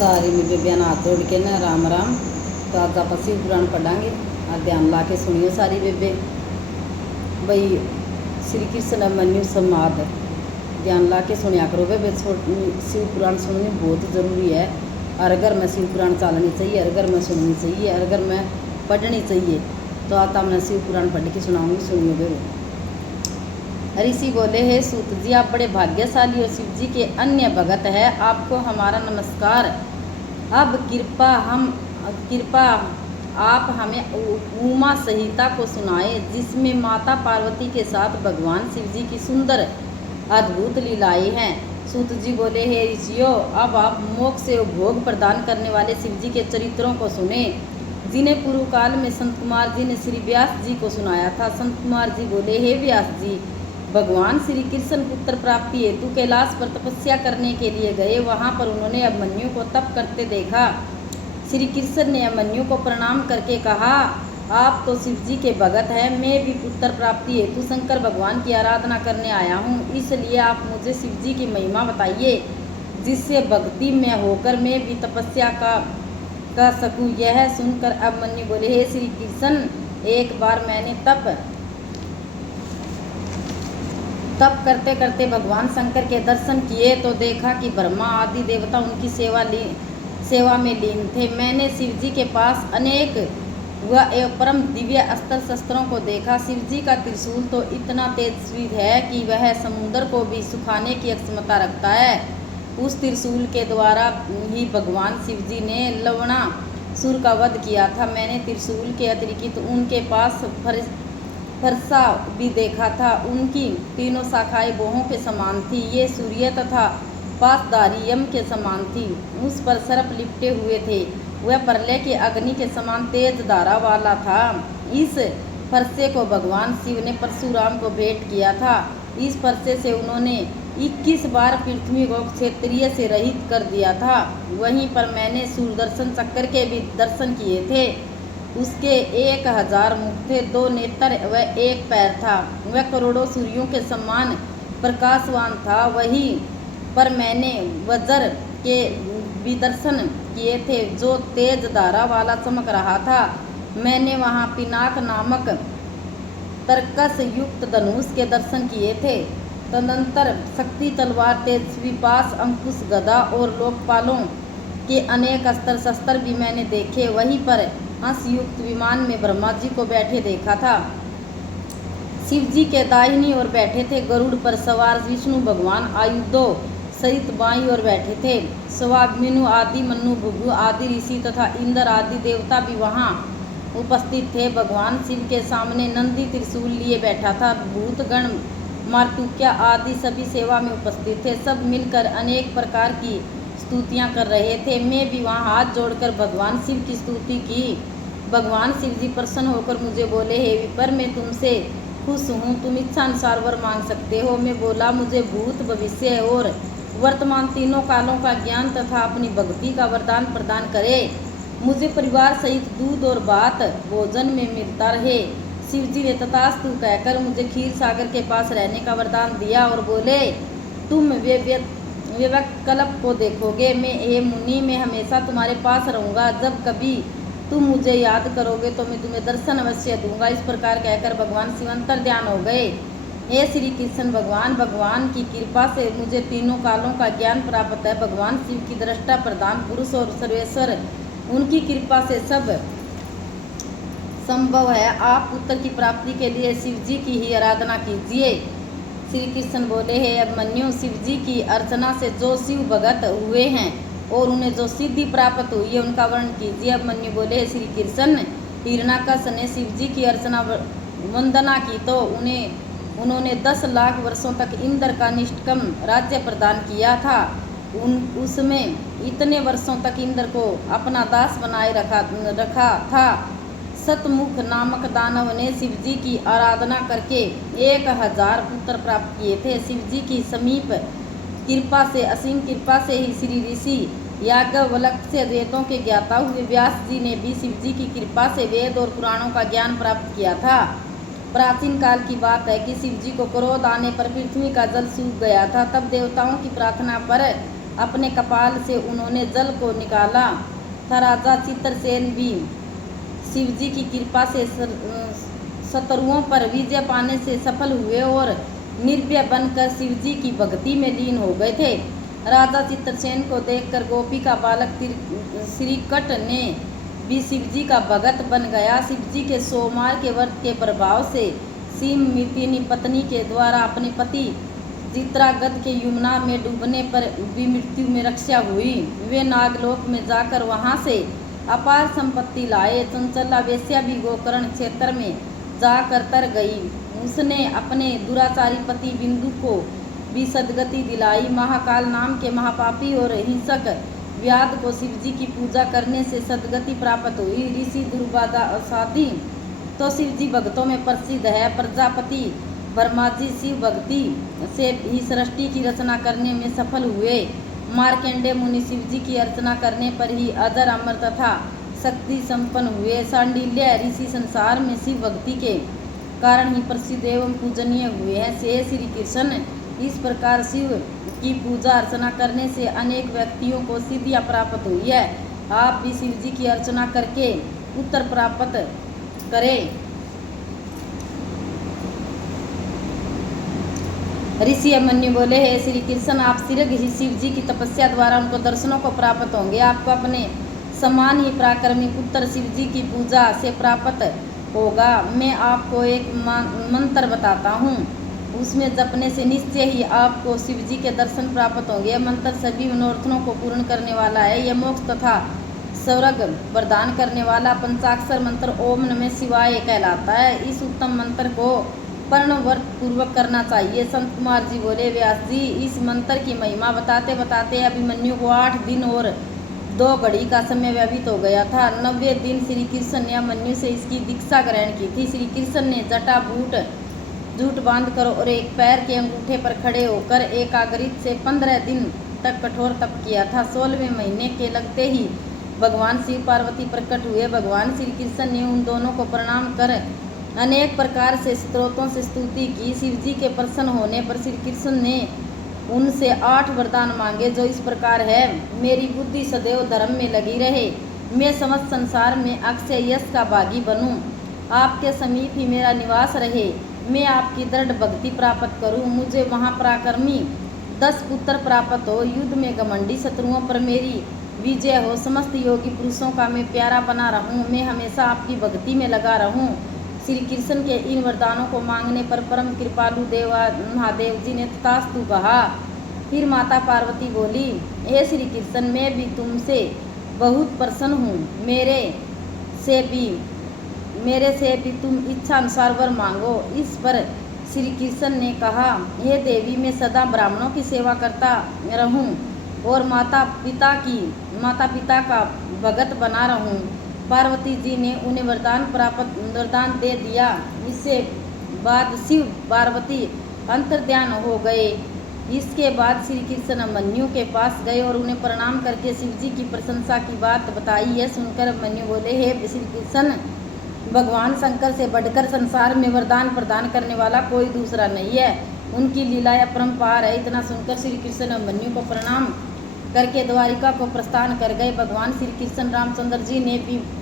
सारी में बेबियान हाथ जोड़ के ना राम राम। तो आज आप शिव पुराण पढ़ांगे। आज ध्यान ला के सुनियो सारी बेबे। भाई श्री कृष्ण अभिमन्यु संवाद ध्यान ला के सुनिया करो बेबे। शिव पुराण सुननी बहुत ज़रूरी है। हर घर में शिव पुराण चलनी चाहिए, हर घर में सुननी चाहिए, हर घर में पढ़नी चाहिए। तो आज मैं शिव पुराण पढ़ के सुनाऊंगी, सुनियो बेबे। ऋषि बोले, हे सूत जी, आप बड़े भाग्यशाली और शिव जी के अन्य भगत है, आपको हमारा नमस्कार। अब कृपा आप हमें उमा संहिता को सुनाए, जिसमें माता पार्वती के साथ भगवान शिव जी की सुंदर अद्भुत लीलाएं हैं। सूत जी बोले, हे ऋषियों, अब आप मोक्ष से भोग प्रदान करने वाले शिव जी के चरित्रों को सुने, जिन्हें पूर्व काल में संत कुमार जी ने श्री व्यास जी को सुनाया था। संत कुमार जी बोले, हे व्यास जी, भगवान श्री कृष्ण पुत्र प्राप्ति हेतु कैलाश पर तपस्या करने के लिए गए। वहां पर उन्होंने अभिमन्यु को तप करते देखा। श्री कृष्ण ने अभिमन्यु को प्रणाम करके कहा, आप तो शिव जी के भगत हैं, मैं भी पुत्र प्राप्ति हेतु शंकर भगवान की आराधना करने आया हूँ, इसलिए आप मुझे शिव जी की महिमा बताइए, जिससे भक्ति में होकर मैं भी तपस्या कर सकूँ। यह सुनकर अभिमन्यु बोले, हे श्री कृष्ण, एक बार मैंने तप करते करते भगवान शंकर के दर्शन किए तो देखा कि ब्रह्मा आदि देवता उनकी सेवा में लीन थे। मैंने शिव जी के पास अनेक एवं परम दिव्य अस्त्र शस्त्रों को देखा। शिव जी का त्रिशूल तो इतना तेजस्वी है कि वह समुद्र को भी सुखाने की क्षमता रखता है। उस त्रिशूल के द्वारा ही भगवान शिव जी ने लवणासुर का वध किया था। मैंने त्रिशूल के अतिरिक्त उनके पास फरसा भी देखा था। उनकी तीनों शाखाएं बोहों के समान थी। ये सूर्य तथा पासधारी यम के समान थी। उस पर सर्प लिपटे हुए थे। वह प्रलय के अग्नि के समान तेज धारा वाला था। इस फरसे को भगवान शिव ने परशुराम को भेंट किया था। इस फरसे से उन्होंने 21 बार पृथ्वी को क्षेत्रीय से रहित कर दिया था। वहीं पर मैंने सुदर्शन चक्र के भी दर्शन किए थे। उसके 1000 मुख थे, 2 नेत्र व 1 पैर था। वह करोड़ों सूर्यों के समान प्रकाशवान था। वहीं पर मैंने वज्र के भी दर्शन किए थे, जो तेज धारा वाला चमक रहा था। मैंने वहां पिनाक नामक तर्कस युक्त धनुष के दर्शन किए थे। तदनंतर शक्ति तलवार, तेजस्वी पाश, अंकुश, गदा और लोकपालों के अनेक अस्त्र शस्त्र भी मैंने देखे। वहीं पर हंस युक्त विमान में ब्रह्मा जी को बैठे देखा था। शिव जी के दाहिनी ओर बैठे थे गरुड़ पर सवार विष्णु भगवान आयुधों सहित बाईं ओर बैठे थे। स्वामिनु आदि, मनु, भृगु आदि ऋषि तथा इंद्र आदि देवता भी वहां उपस्थित थे। भगवान शिव के सामने नंदी त्रिशूल लिए बैठा था। भूतगण, मार्तुक्या आदि सभी सेवा में उपस्थित थे। सब मिलकर अनेक प्रकार की स्तुतियां कर रहे थे। मैं भी वहां हाथ जोड़कर भगवान शिव की स्तुति की। भगवान शिव जी प्रसन्न होकर मुझे बोले, हे विपर, मैं तुमसे खुश हूँ, तुम इच्छा अनुसार वर मांग सकते हो। मैं बोला, मुझे भूत, भविष्य और वर्तमान तीनों कालों का ज्ञान तथा अपनी भक्ति का वरदान प्रदान करे। मुझे परिवार सहित दूध और भात भोजन में मिलता रहे। शिव जी ने तथास्तु कहकर मुझे क्षीर सागर के पास रहने का वरदान दिया और बोले, तुम व्यक्त कल्प को देखोगे। हे मुनि, मैं हमेशा तुम्हारे पास रहूंगा। जब कभी तुम मुझे याद करोगे तो मैं तुम्हें दर्शन अवश्य दूंगा। इस प्रकार कहकर भगवान शिव अंतर ध्यान हो गए। हे श्री कृष्ण भगवान की कृपा से मुझे तीनों कालों का ज्ञान प्राप्त है। भगवान शिव की दृष्टा प्रधान पुरुष और सर्वेश्वर, उनकी कृपा से सब संभव है। आप पुत्र की प्राप्ति के लिए शिव जी की ही आराधना कीजिए। श्री कृष्ण बोले, हे अभिमन्यु, शिव जी की अर्चना से जो शिव भगत हुए हैं और उन्हें जो सिद्धि प्राप्त हुई है, उनका वर्णन कीजिए। अभिमन्यु बोले, हे श्री कृष्ण, हिरण्याकश ने शिव जी की अर्चना वंदना की तो उन्होंने 10 लाख वर्षों तक इंद्र का निष्कम राज्य प्रदान किया था। उसमें इतने वर्षों तक इंद्र को अपना दास बनाए रखा था। सतमुख नामक दानव ने शिव जी की आराधना करके 1000 पुत्र प्राप्त किए थे। शिव जी की समीप कृपा से, असीम कृपा से ही श्री ऋषि याज्ञवल्क्य से वेदों के ज्ञाता हुए व्यास जी ने भी शिव जी की कृपा से वेद और पुराणों का ज्ञान प्राप्त किया था। प्राचीन काल की बात है कि शिव जी को क्रोध आने पर पृथ्वी का जल सूख गया था। तब देवताओं की प्रार्थना पर अपने कपाल से उन्होंने जल को निकाला था। राजा चित्रसेन भी शिव जी की कृपा से शत्रुओं पर विजय पाने से सफल हुए और निर्भय बनकर शिव जी की भक्ति में लीन हो गए थे। राजा चित्रसेन को देखकर गोपी का बालक श्रीकट ने भी शिव जी का भगत बन गया। शिव जी के सोमवार के व्रत के प्रभाव से सीममितिनी पत्नी के द्वारा अपने पति चित्रागत के यमुना में डूबने पर भी मृत्यु में रक्षा हुई। वे नागलोक में जाकर वहां से अपार संपत्ति लाए। चंचला वेश्या भी गोकर्ण क्षेत्र में जाकर तर गई। उसने अपने दुराचारी पति बिंदु को भी सदगति दिलाई। महाकाल नाम के महापापी और हिंसक व्याध को शिव जी की पूजा करने से सदगति प्राप्त हुई। ऋषि दुर्वासादि तो शिव जी भक्तों में प्रसिद्ध है। प्रजापति ब्रह्मा जी शिव भक्ति से ही सृष्टि की रचना करने में सफल हुए। मार्कंडेय मुनि शिव जी की अर्चना करने पर ही अजर अमर तथा शक्ति संपन्न हुए। शांडिल्य ऋषि संसार में शिव भक्ति के कारण ही प्रसिद्ध एवं पूजनीय हुए हैं। हे श्री कृष्ण, इस प्रकार शिव की पूजा अर्चना करने से अनेक व्यक्तियों को सिद्धियां प्राप्त हुई है। आप भी शिव जी की अर्चना करके उत्तर प्राप्त करें। ऋषि अभिमन्यु बोले, हे श्री कृष्ण, आप शीघ्र ही शिव जी की तपस्या द्वारा उनको दर्शनों को प्राप्त होंगे। आपको अपने समान ही पराक्रमी पुत्र शिव जी की पूजा से प्राप्त होगा। मैं आपको एक मंत्र बताता हूँ, उसमें जपने से निश्चय ही आपको शिव जी के दर्शन प्राप्त होंगे। यह मंत्र सभी मनोरथों को पूर्ण करने वाला है। यह मोक्ष तथा स्वर्ग प्रदान करने वाला पंचाक्षर मंत्र ओम नमः शिवाय कहलाता है। इस उत्तम मंत्र को प्रणव्रत पूर्वक करना चाहिए। संत कुमार जी बोले, व्यास जी, इस मंत्र की महिमा बताते बताते अभिमन्यु को 8 दिन और 2 घड़ी का समय व्यतीत हो गया था। 90वें दिन श्री कृष्ण ने अभिमन्यु से इसकी दीक्षा ग्रहण की थी। श्री कृष्ण ने जटा जूट बांधकर और एक पैर के अंगूठे पर खड़े होकर एकाग्रित से 15 दिन तक कठोर तप किया था। 16वें महीने के लगते ही भगवान शिव पार्वती प्रकट हुए। भगवान श्री कृष्ण ने उन दोनों को प्रणाम कर अनेक प्रकार से स्तोत्रों से स्तुति की। शिव जी के प्रसन्न होने पर श्री कृष्ण ने उनसे 8 वरदान मांगे, जो इस प्रकार है। मेरी बुद्धि सदैव धर्म में लगी रहे, मैं समस्त संसार में अक्षय यश का भागी बनूं, आपके समीप ही मेरा निवास रहे, मैं आपकी दृढ़ भक्ति प्राप्त करूं, मुझे वहां पराक्रमी 10 पुत्र प्राप्त हो, युद्ध में घमंडी शत्रुओं पर मेरी विजय हो, समस्त योगी पुरुषों का मैं प्यारा बना रहूं, मैं हमेशा आपकी भक्ति में लगा रहूं। श्री कृष्ण के इन वरदानों को मांगने पर परम कृपालु महादेव जी ने तथास्तु कहा। फिर माता पार्वती बोली, हे श्री कृष्ण, मैं भी तुमसे बहुत प्रसन्न हूँ, मेरे से भी तुम इच्छा अनुसार वर मांगो। इस पर श्री कृष्ण ने कहा, हे देवी, मैं सदा ब्राह्मणों की सेवा करता रहूं और माता पिता का भगत बना रहूं। पार्वती जी ने उन्हें वरदान दे दिया। इससे बाद शिव पार्वती अंतर्ध्यान हो गए। इसके बाद श्री कृष्ण अभिमन्यु के पास गए और उन्हें प्रणाम करके शिव जी की प्रशंसा की बात बताई। यह सुनकर अभिमन्यु बोले, हे श्री कृष्ण, भगवान शंकर से बढ़कर संसार में वरदान प्रदान करने वाला कोई दूसरा नहीं है, उनकी लीला अपरंपार है। इतना सुनकर श्री कृष्ण अभिमन्यु को प्रणाम करके द्वारिका को प्रस्थान कर गए। भगवान श्री कृष्ण रामचंद्र जी ने भी